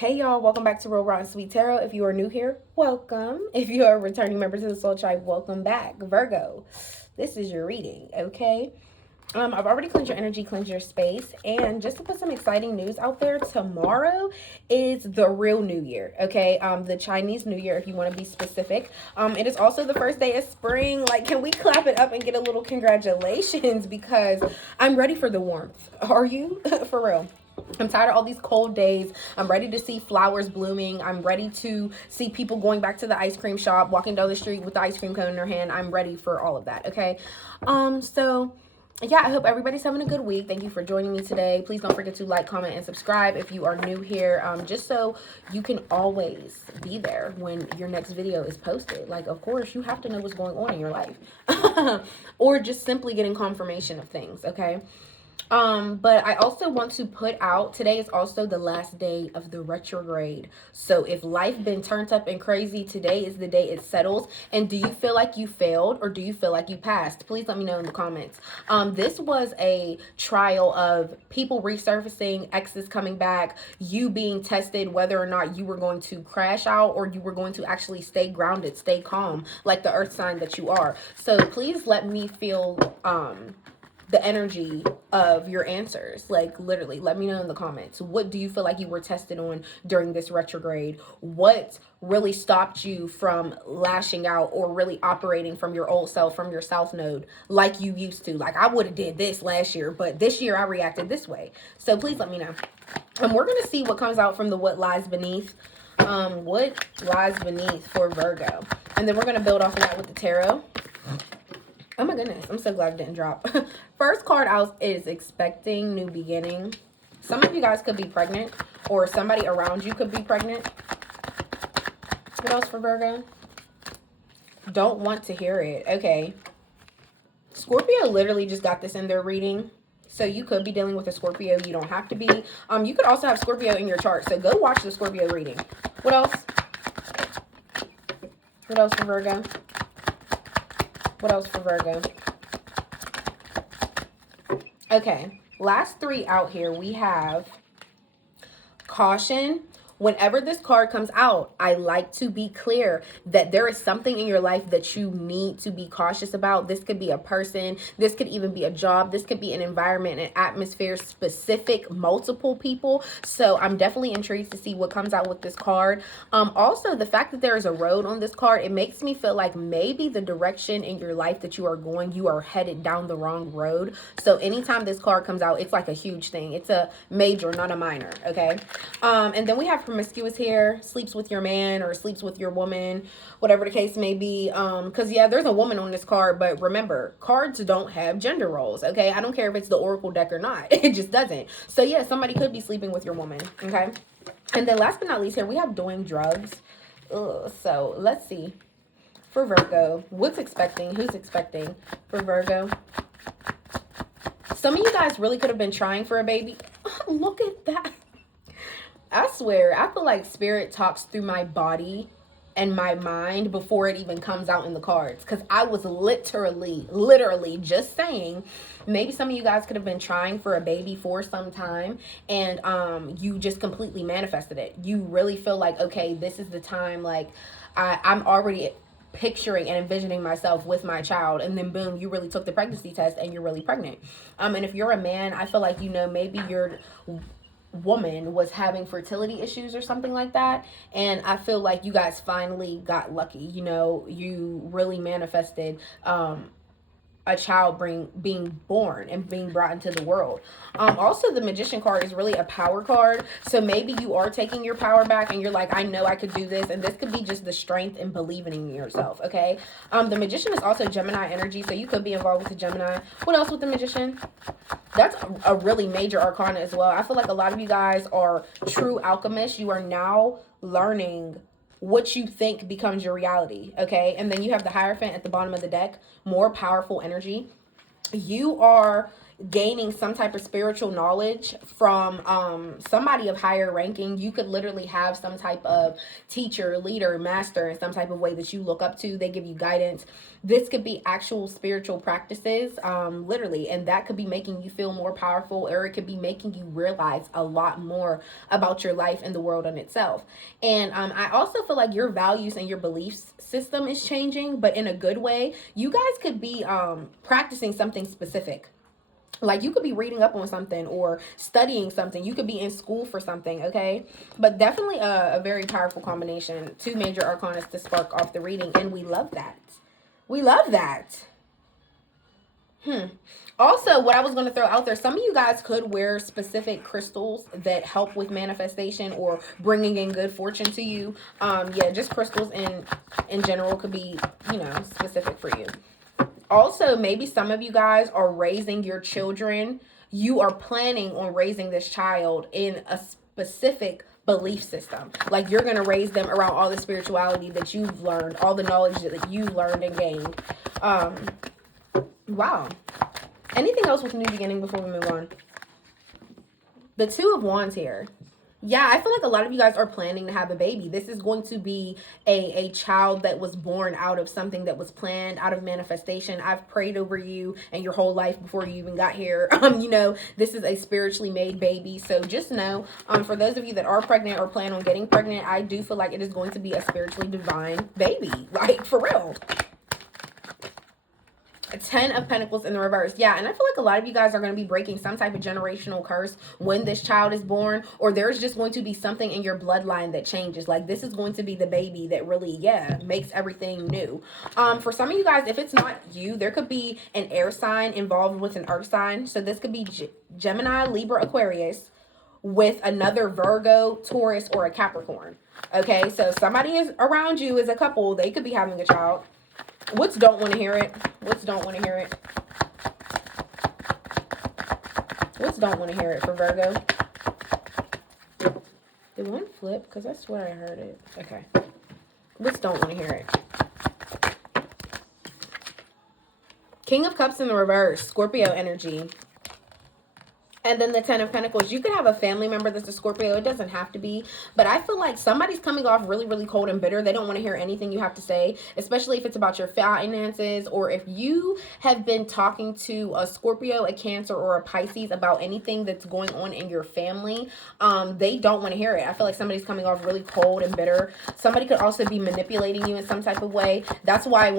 Hey y'all, welcome back to Real Raw and Sweet Tarot. If you are new here, welcome. If you are a returning member to the Soul Tribe, welcome back. Virgo, this is your reading, okay? I've already cleansed your energy, cleansed your space, and just to put some exciting news out there, tomorrow is the real New Year, okay? The Chinese New Year, if you want to be specific. It is also the first day of spring. Like, can we clap it up and get a little congratulations? Because I'm ready for the warmth. Are you? For real. I'm tired of all these cold days. I'm ready to see flowers blooming. I'm ready to see people going back to the ice cream shop, walking down the street with the ice cream cone in their hand. I'm ready for all of that, okay? So yeah, I hope everybody's having a good week. Thank you for joining me today. Please don't forget to like, comment, and subscribe if you are new here, just so you can always be there when your next video is posted. Like, of course, you have to know what's going on in your life or just simply getting confirmation of things, okay? But I also want to put out, today is also the last day of the retrograde. So if life been turned up and crazy, today is the day it settles. And do you feel like you failed or do you feel like you passed? Please let me know in the comments. This was a trial of people resurfacing, exes coming back, you being tested whether or not you were going to crash out or you were going to actually stay grounded, stay calm, like the earth sign that you are. So please let me feel, the energy of your answers. Like, literally, let me know in the comments. What do you feel like you were tested on during this retrograde? What really stopped you from lashing out or really operating from your old self, from your south node, like you used to? Like, I would have did this last year, but this year I reacted this way. So please let me know. And we're going to see what comes out from the what lies beneath. What lies beneath for Virgo. And then we're going to build off of that with the tarot. Oh my goodness, I'm so glad it didn't drop. First card out is expecting new beginning. Some of you guys could be pregnant or somebody around you could be pregnant. What else for Virgo? Don't want to hear it. Okay. Scorpio literally just got this in their reading. So you could be dealing with a Scorpio. You don't have to be. You could also have Scorpio in your chart. So go watch the Scorpio reading. What else? What else for Virgo? What else for Virgo? Okay, last three out here, we have caution. Whenever this card comes out, I like to be clear that there is something in your life that you need to be cautious about. This could be a person. This could even be a job. This could be an environment, an atmosphere, specific, multiple people. So I'm definitely intrigued to see what comes out with this card. Also, the fact that there is a road on this card, it makes me feel like maybe the direction in your life that you are going, you are headed down the wrong road. So anytime this card comes out, it's like a huge thing. It's a major, not a minor, okay? And then we have promiscuous here, sleeps with your man or sleeps with your woman, whatever the case may be. Because yeah, there's a woman on this card, but remember, cards don't have gender roles, okay? I don't care if it's the Oracle deck or not. It just doesn't. So yeah, somebody could be sleeping with your woman, okay? And then last but not least here, we have doing drugs. Ugh, so let's see. For Virgo, what's expecting? Who's expecting for Virgo? Some of you guys really could have been trying for a baby. Look at that. I swear, I feel like spirit talks through my body and my mind before it even comes out in the cards. Because I was literally just saying, maybe some of you guys could have been trying for a baby for some time. And you just completely manifested it. You really feel like, okay, this is the time. Like, I'm already picturing and envisioning myself with my child, and then boom, you really took the pregnancy test and you're really pregnant. And if you're a man, I feel like, you know, maybe your woman was having fertility issues or something like that, and I feel like you guys finally got lucky. You know, you really manifested a child being born and being brought into the world. Also, the Magician card is really a power card. So maybe you are taking your power back and you're like, I know I could do this. And this could be just the strength and believing in yourself, okay? The Magician is also Gemini energy, so you could be involved with the Gemini. What else with the Magician? That's a really major arcana as well. I feel like a lot of you guys are true alchemists. You are now learning what you think becomes your reality, okay? And then you have the Hierophant at the bottom of the deck, more powerful energy. You are gaining some type of spiritual knowledge from somebody of higher ranking. You could literally have some type of teacher, leader, master in some type of way that you look up to. They give you guidance. This could be actual spiritual practices, literally, and that could be making you feel more powerful, or it could be making you realize a lot more about your life and the world in itself. And I also feel like your values and your beliefs system is changing, but in a good way. You guys could be practicing something specific. Like you could be reading up on something or studying something. You could be in school for something, okay? But definitely a very powerful combination. 2 major arcanas to spark off the reading, and we love that. We love that. Also, what I was going to throw out there, some of you guys could wear specific crystals that help with manifestation or bringing in good fortune to you. Yeah, just crystals in general could be, specific for you. Also, maybe some of you guys are raising your children. You are planning on raising this child in a specific belief system. Like you're going to raise them around all the spirituality that you've learned, all the knowledge that you've learned and gained. Wow. Anything else with new beginning before we move on? The 2 of Wands here. Yeah, I feel like a lot of you guys are planning to have a baby. This is going to be a child that was born out of something that was planned, out of manifestation. I've prayed over you and your whole life before you even got here. This is a spiritually made baby. So just know, for those of you that are pregnant or plan on getting pregnant, I do feel like it is going to be a spiritually divine baby. Like, for real. 10 of Pentacles in the reverse. Yeah, and I feel like a lot of you guys are going to be breaking some type of generational curse when this child is born, or there's just going to be something in your bloodline that changes. Like this is going to be the baby that really, makes everything new. For some of you guys, if it's not you, there could be an air sign involved with an earth sign. So this could be Gemini, Libra, Aquarius with another Virgo, Taurus, or a Capricorn. Okay, so somebody is around you as a couple. They could be having a child. What's don't want to hear it? What's don't want to hear it? What's don't want to hear it for Virgo? Did one flip? Because I swear I heard it. Okay. What's don't want to hear it? King of Cups in the reverse. Scorpio energy. And then the 10 of Pentacles. You could have a family member that's a Scorpio. It doesn't have to be. But I feel like somebody's coming off really, really cold and bitter. They don't want to hear anything you have to say, especially if it's about your finances, or if you have been talking to a Scorpio, a Cancer, or a Pisces about anything that's going on in your family. They don't want to hear it. I feel like somebody's coming off really cold and bitter. Somebody could also be manipulating you in some type of way. That's why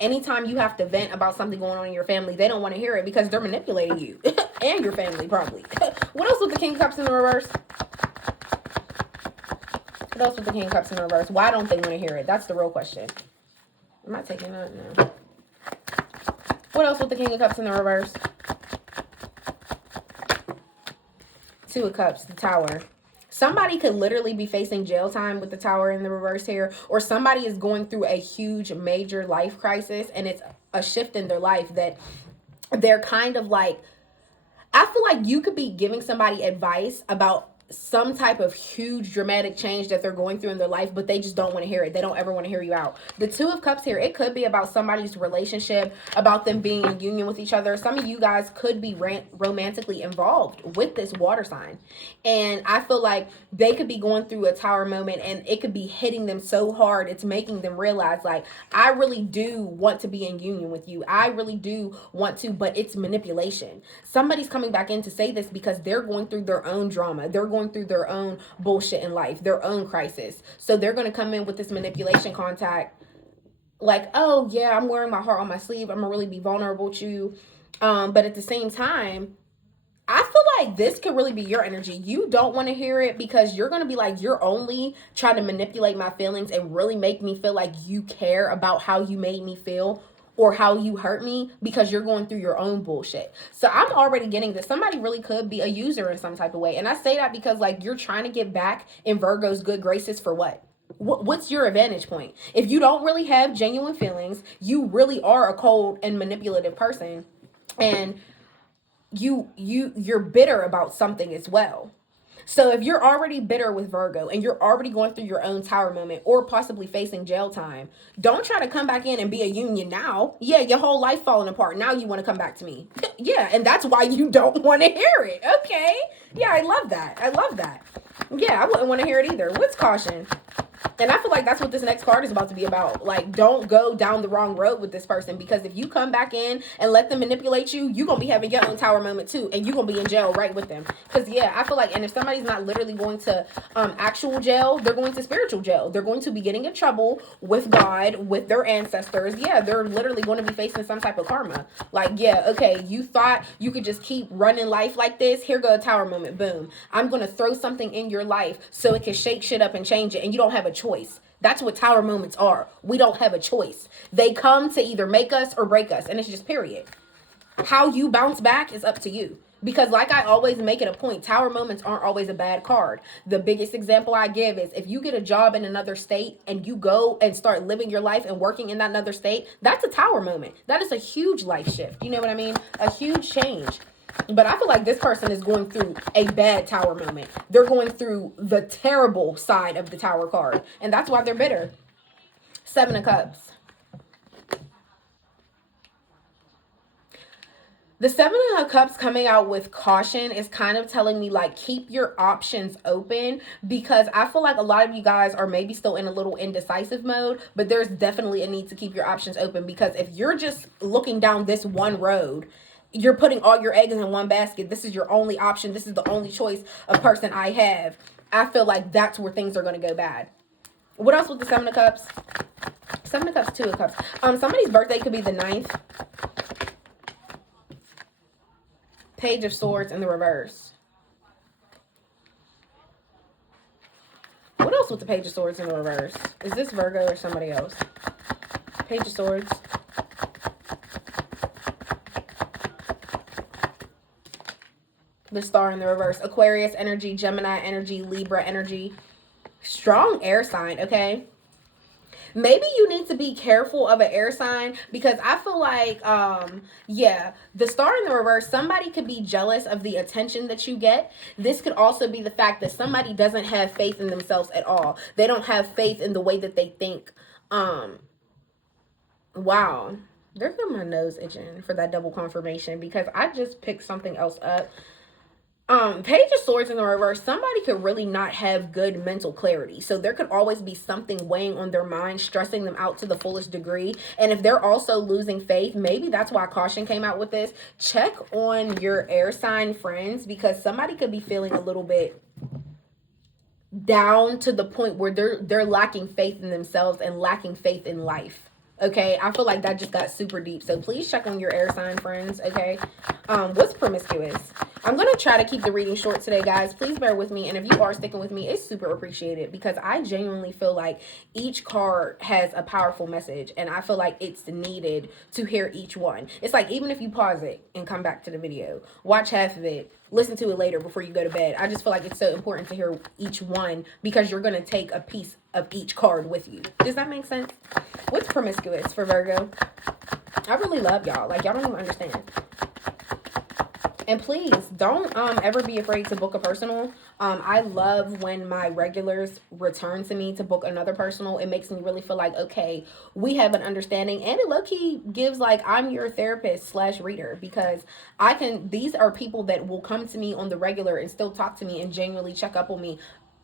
anytime you have to vent about something going on in your family, they don't want to hear it because they're manipulating you and your family probably. What else with the King of Cups in the reverse? What else with the King of Cups in the reverse? Why don't they want to hear it? That's the real question. Am I taking that? No. What else with the King of Cups in the reverse? 2 of Cups, the Tower. Somebody could literally be facing jail time with the Tower in the reverse here, or somebody is going through a huge, major life crisis, and it's a shift in their life that they're kind of like, I feel like you could be giving somebody advice about some type of huge dramatic change that they're going through in their life, but they just don't want to hear it. They don't ever want to hear you out. The 2 of Cups here, it could be about somebody's relationship, about them being in union with each other. Some of you guys could be romantically involved with this water sign. And I feel like they could be going through a Tower moment, and it could be hitting them so hard. It's making them realize, like, I really do want to be in union with you. I really do want to, but it's manipulation. Somebody's coming back in to say this because they're going through their own drama. They're going through their own bullshit in life, their own crisis. So they're going to come in with this manipulation contact, like, oh yeah, I'm wearing my heart on my sleeve, I'm gonna really be vulnerable to you, but at the same time, I feel like this could really be your energy. You don't want to hear it because you're going to be like, you're only trying to manipulate my feelings and really make me feel like you care about how you made me feel or how you hurt me because you're going through your own bullshit. So I'm already getting this. Somebody really could be a user in some type of way. And I say that because, like, you're trying to get back in Virgo's good graces for what? What's your advantage point? If you don't really have genuine feelings, you really are a cold and manipulative person, and you're bitter about something as well. So if you're already bitter with Virgo and you're already going through your own tower moment or possibly facing jail time, don't try to come back in and be a union now. Yeah, your whole life falling apart. Now you want to come back to me. Yeah, and that's why you don't want to hear it. Okay. Yeah, I love that. I love that. Yeah, I wouldn't want to hear it either. What's caution? And I feel like that's what this next card is about to be about. Like, don't go down the wrong road with this person, because if you come back in and let them manipulate you, you're going to be having your own tower moment too. And you're going to be in jail right with them. Because, yeah, I feel like, and if somebody's not literally going to actual jail, they're going to spiritual jail. They're going to be getting in trouble with God, with their ancestors. Yeah, they're literally going to be facing some type of karma. Like, yeah, okay, you thought you could just keep running life like this. Here go a tower moment. Boom. I'm going to throw something in your life so it can shake shit up and change it. And you don't have a choice. That's what tower moments are. We don't have a choice. They come to either make us or break us, and it's just period. How you bounce back is up to you. Because like I always make it a point, tower moments aren't always a bad card. The biggest example I give is if you get a job in another state and you go and start living your life and working in that another state, that's a tower moment. That is a huge life shift. You know what I mean? A huge change. But I feel like this person is going through a bad tower moment. They're going through the terrible side of the tower card. And that's why they're bitter. 7 of Cups. The 7 of Cups coming out with caution is kind of telling me, like, keep your options open, because I feel like a lot of you guys are maybe still in a little indecisive mode, but there's definitely a need to keep your options open, because if you're just looking down this one road, you're putting all your eggs in one basket. This is your only option. This is the only choice of person I have. I feel like that's where things are going to go bad. What else with the 7 of Cups? 7 of Cups, 2 of Cups. Somebody's birthday could be the 9th. Page of Swords in the reverse. What else with the Page of Swords in the reverse? Is this Virgo or somebody else? Page of Swords. The Star in the reverse. Aquarius energy, Gemini energy, Libra energy. Strong air sign, okay? Maybe you need to be careful of an air sign, because I feel like, yeah, the Star in the reverse, somebody could be jealous of the attention that you get. This could also be the fact that somebody doesn't have faith in themselves at all. They don't have faith in the way that they think. Wow. There goes my nose itching for that double confirmation, because I just picked something else up. Page of Swords in the reverse, somebody could really not have good mental clarity. So there could always be something weighing on their mind, stressing them out to the fullest degree. And if they're also losing faith, maybe that's why caution came out with this. Check on your air sign friends, because somebody could be feeling a little bit down to the point where they're lacking faith in themselves and lacking faith in life. Okay, I feel like that just got super deep. So please check on your air sign friends, okay? What's promiscuous? I'm going to try to keep the reading short today, guys. Please bear with me. And if you are sticking with me, it's super appreciated, because I genuinely feel like each card has a powerful message. And I feel like it's needed to hear each one. It's like, even if you pause it and come back to the video, watch half of it, listen to it later before you go to bed. I just feel like it's so important to hear each one, because you're going to take a piece of each card with you. Does that make sense? What's promiscuous for Virgo? I really love y'all. Like, y'all don't even understand. And please don't ever be afraid to book a personal. I love when my regulars return to me to book another personal. It makes me really feel like, okay, we have an understanding, and it low-key gives, like, I'm your therapist / reader, because these are people that will come to me on the regular and still talk to me and genuinely check up on me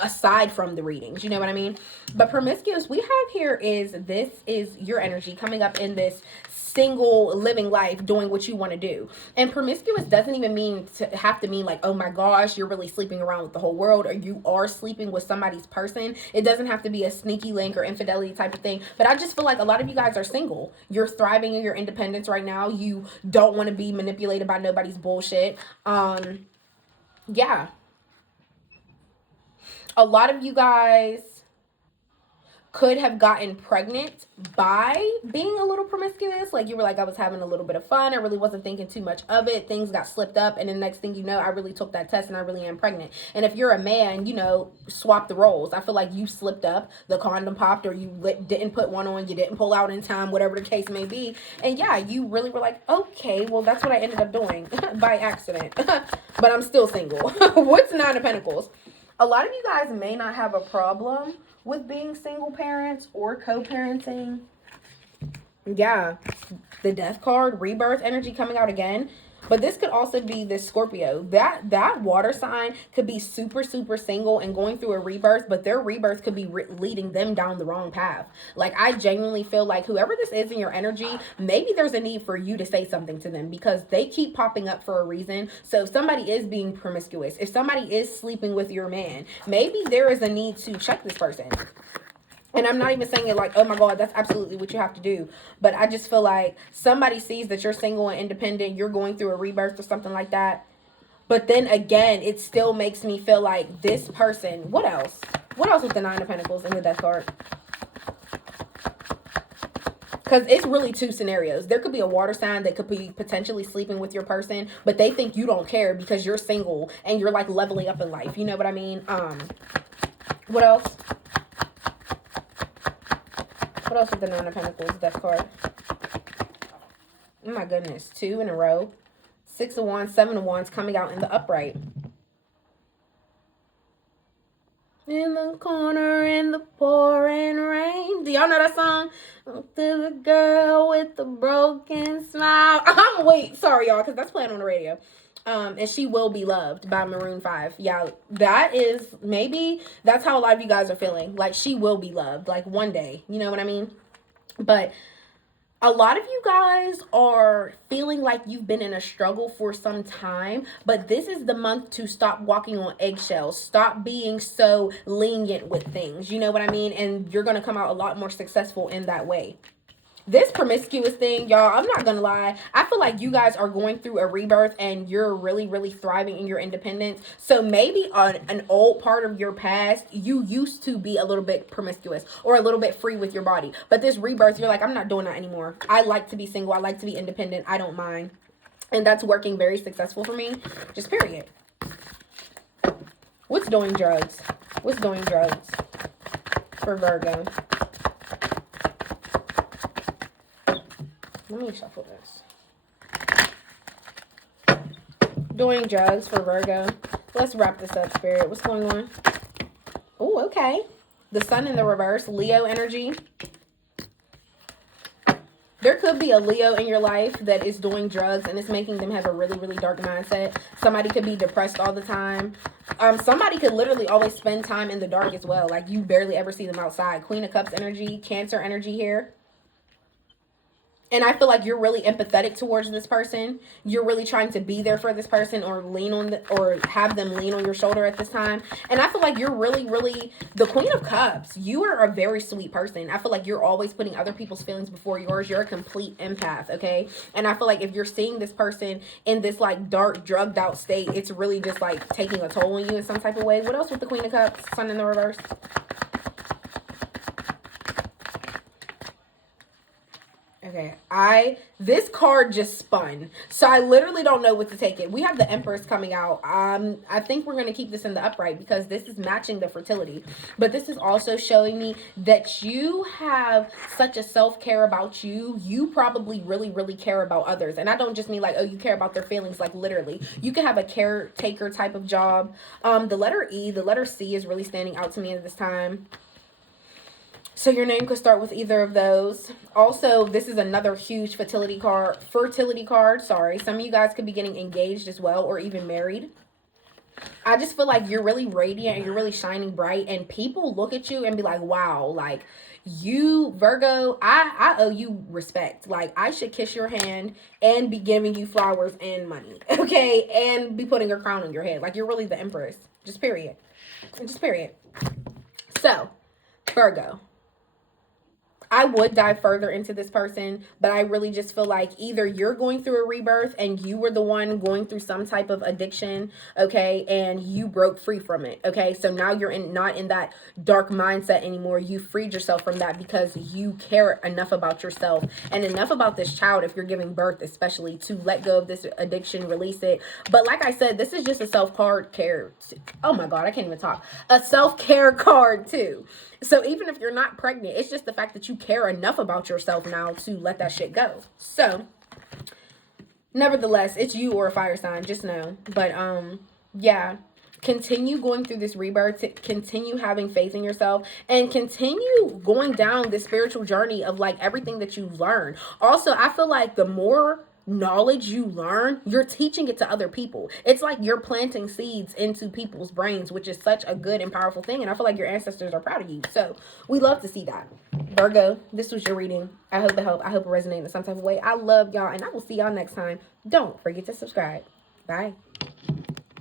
aside from the readings. You know what I mean? But promiscuous, we have here this is your energy coming up in this single living life, doing what you want to do. And promiscuous doesn't even have to mean like, oh my gosh, you're really sleeping around with the whole world, or you are sleeping with somebody's person. It doesn't have to be a sneaky link or infidelity type of thing. But I just feel like a lot of you guys are single. You're thriving in your independence right now. You don't want to be manipulated by nobody's bullshit. Yeah. A lot of you guys could have gotten pregnant by being a little promiscuous. Like, you were like, I was having a little bit of fun. I really wasn't thinking too much of it. Things got slipped up. And the next thing you know, I really took that test and I really am pregnant. And if you're a man, you know, swap the roles. I feel like you slipped up, the condom popped, or you didn't put one on, you didn't pull out in time, whatever the case may be. And yeah, you really were like, okay, well, that's what I ended up doing by accident. But I'm still single. What's 9 of Pentacles? A lot of you guys may not have a problem with being single parents or co-parenting. Yeah, the death card, rebirth energy coming out again. But this could also be the Scorpio. That water sign could be super, super single and going through a rebirth, but their rebirth could be leading them down the wrong path. Like, I genuinely feel like whoever this is in your energy, maybe there's a need for you to say something to them because they keep popping up for a reason. So if somebody is being promiscuous, if somebody is sleeping with your man, maybe there is a need to check this person. And I'm not even saying it like, oh my God, that's absolutely what you have to do. But I just feel like somebody sees that you're single and independent, you're going through a rebirth or something like that. But then again, it still makes me feel like this person, what else? What else with the Nine of Pentacles and the Death card? Because it's really two scenarios. There could be a water sign that could be potentially sleeping with your person, but they think you don't care because you're single and you're like leveling up in life. You know what I mean? What else? What else with the Nine of Pentacles, Death card? Oh my goodness. 2 in a row. 6 of Wands, 7 of Wands coming out in the upright. In the corner in the pouring rain. Do y'all know that song? To the girl with the broken smile. Wait, sorry y'all, because that's playing on the radio. And She Will Be Loved by Maroon 5. Yeah, that is, maybe that's how a lot of you guys are feeling. Like, she will be loved, like one day. You know what I mean? But a lot of you guys are feeling like you've been in a struggle for some time, but this is the month to stop walking on eggshells. Stop being so lenient with things. You know what I mean? And you're going to come out a lot more successful in that way. This promiscuous thing, y'all, I'm not gonna lie. I feel like you guys are going through a rebirth and you're really, really thriving in your independence. So maybe on an old part of your past, you used to be a little bit promiscuous or a little bit free with your body. But this rebirth, you're like, I'm not doing that anymore. I like to be single. I like to be independent. I don't mind. And that's working very successful for me. Just period. What's doing drugs? What's doing drugs for Virgo? Let me shuffle this. Doing drugs for Virgo. Let's wrap this up, Spirit. What's going on? Oh, okay. The Sun in the reverse. Leo energy. There could be a Leo in your life that is doing drugs and it's making them have a really, really dark mindset. Somebody could be depressed all the time. Somebody could literally always spend time in the dark as well. Like, you barely ever see them outside. Queen of Cups energy. Cancer energy here. And I feel like you're really empathetic towards this person. You're really trying to be there for this person or lean on or have them lean on your shoulder at this time. And I feel like you're really, really the Queen of Cups. You are a very sweet person. I feel like you're always putting other people's feelings before yours. You're a complete empath, okay? And I feel like if you're seeing this person in this like dark, drugged out state, it's really just like taking a toll on you in some type of way. What else with the Queen of Cups? Sun in the reverse. Okay, this card just spun, so I literally don't know what to take it. We have the Empress coming out. I think we're going to keep this in the upright because this is matching the fertility. But this is also showing me that you have such a self-care about you. You probably really, really care about others. And I don't just mean like, oh, you care about their feelings, like literally. You can have a caretaker type of job. The letter E, the letter C is really standing out to me at this time. So your name could start with either of those. Also, this is another huge fertility card. Sorry. Some of you guys could be getting engaged as well or even married. I just feel like you're really radiant and you're really shining bright. And people look at you and be like, wow, like you, Virgo, I owe you respect. Like, I should kiss your hand and be giving you flowers and money. Okay? And be putting a crown on your head. Like, you're really the Empress. Just period. Just period. So, Virgo. I would dive further into this person, but I really just feel like either you're going through a rebirth and you were the one going through some type of addiction, okay, and you broke free from it, okay? So now you're not in that dark mindset anymore. You freed yourself from that because you care enough about yourself and enough about this child, if you're giving birth especially, to let go of this addiction, release it. But like I said, this is just a self-care. Oh my God, I can't even talk. A self-care card too. So even if you're not pregnant, it's just the fact that you care enough about yourself now to let that shit go. So, nevertheless, it's you or a fire sign, just know. But, yeah. continue going through this rebirth, to continue having faith in yourself, and continue going down this spiritual journey of like everything that you've learned. Also, I feel like the more knowledge you learn, you're teaching it to other people. It's like you're planting seeds into people's brains, which is such a good and powerful thing. And I feel like your ancestors are proud of you. So we love to see that. Virgo, this was your reading. I hope it helped. I hope it resonated in some type of way. I love y'all, and I will see y'all next time. Don't forget to subscribe. Bye.